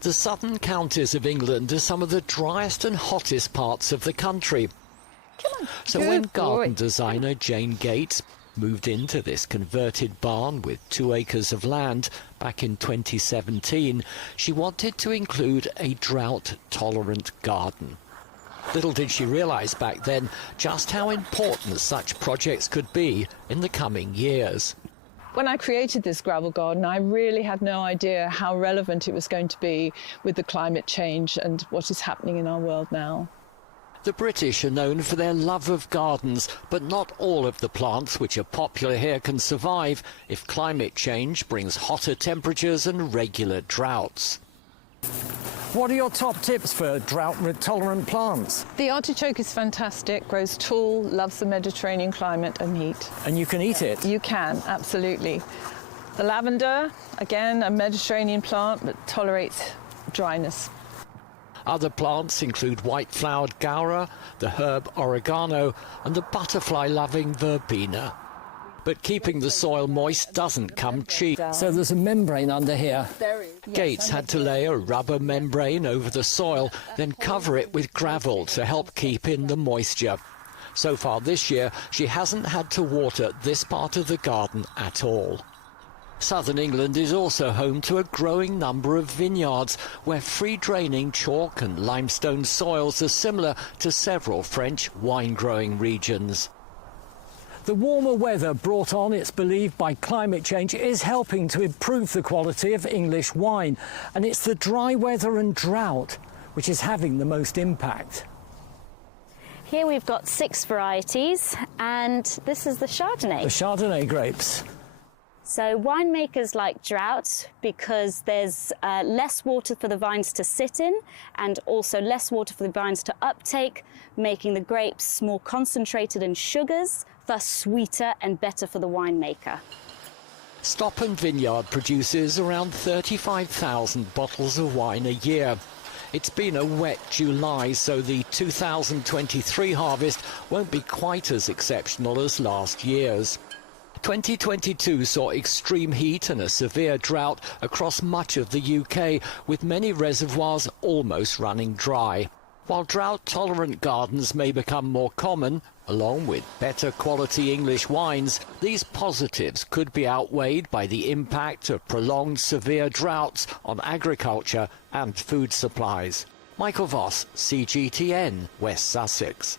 The southern counties of England are some of the driest and hottest parts of the country. So when garden designer Jane Gates moved into this converted barn with 2 acres of land back in 2017, she wanted to include a drought-tolerant garden. Little did she realise back then just how important such projects could be in the coming years. When I created this gravel garden, I really had no idea how relevant it was going to be with the climate change and what is happening in our world now. The British are known for their love of gardens, but not all of the plants which are popular here can survive if climate change brings hotter temperatures and regular droughts. What are your top tips for drought-tolerant plants? The artichoke is fantastic, grows tall, loves the Mediterranean climate and heat. And you can eat it? You can, absolutely. The lavender, again, a Mediterranean plant, but tolerates dryness. Other plants include white-flowered gaura, the herb oregano, and the butterfly-loving verbena. But keeping the soil moist doesn't come cheap. So there's a membrane under here. Gates had to lay a rubber membrane over the soil, then cover it with gravel to help keep in the moisture. So far this year, she hasn't had to water this part of the garden at all. Southern England is also home to a growing number of vineyards, where free-draining chalk and limestone soils are similar to several French wine-growing regions. The warmer weather brought on, it's believed, by climate change is helping to improve the quality of English wine. And it's the dry weather and drought which is having the most impact. Here we've got 6 varieties, and this is the Chardonnay. The Chardonnay grapes. So winemakers like drought because there's less water for the vines to sit in and also less water for the vines to uptake, making the grapes more concentrated in sugars, thus sweeter and better for the winemaker. Stoppen Vineyard produces around 35,000 bottles of wine a year. It's been a wet July, so the 2023 harvest won't be quite as exceptional as last year's. 2022 saw extreme heat and a severe drought across much of the UK, with many reservoirs almost running dry. While drought-tolerant gardens may become more common, along with better quality English wines, these positives could be outweighed by the impact of prolonged severe droughts on agriculture and food supplies. Michael Voss, CGTN, West Sussex.